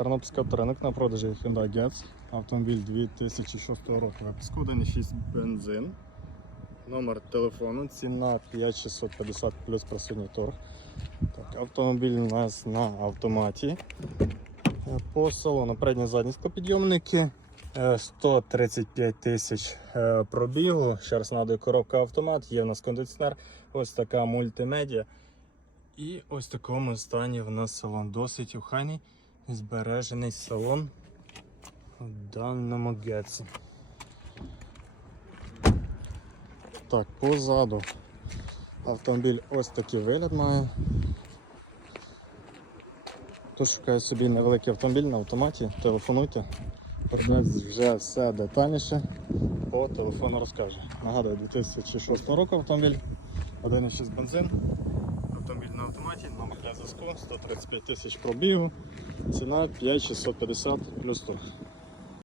Тернопільський авторинок на продажі Hyundai Getz. Автомобіль 2006 року випуску, 1.6 бензин. Номер телефону, ціна 5650 плюс присутній торг. Так, автомобіль у нас на автоматі. Е, По салону передні задні склопідйомники. Е, 135 тисяч е, пробігу. Ще раз нагадую, коробка автомат, є в нас кондиціонер, ось така мультимедіа. І ось такому стані в нас салон досить охайний, збережений салон у даному гетсі. Так, позаду автомобіль ось такий вигляд має. Хто шукає собі невеликий автомобіль на автоматі, телефонуйте. Продавець вже все детальніше по телефону розкаже. Нагадую, 2006 року автомобіль, 1,6 бензин. Автомобіль на автоматі, номер для зв'язку, 135 тисяч пробігу, ціна 5650 плюс торг.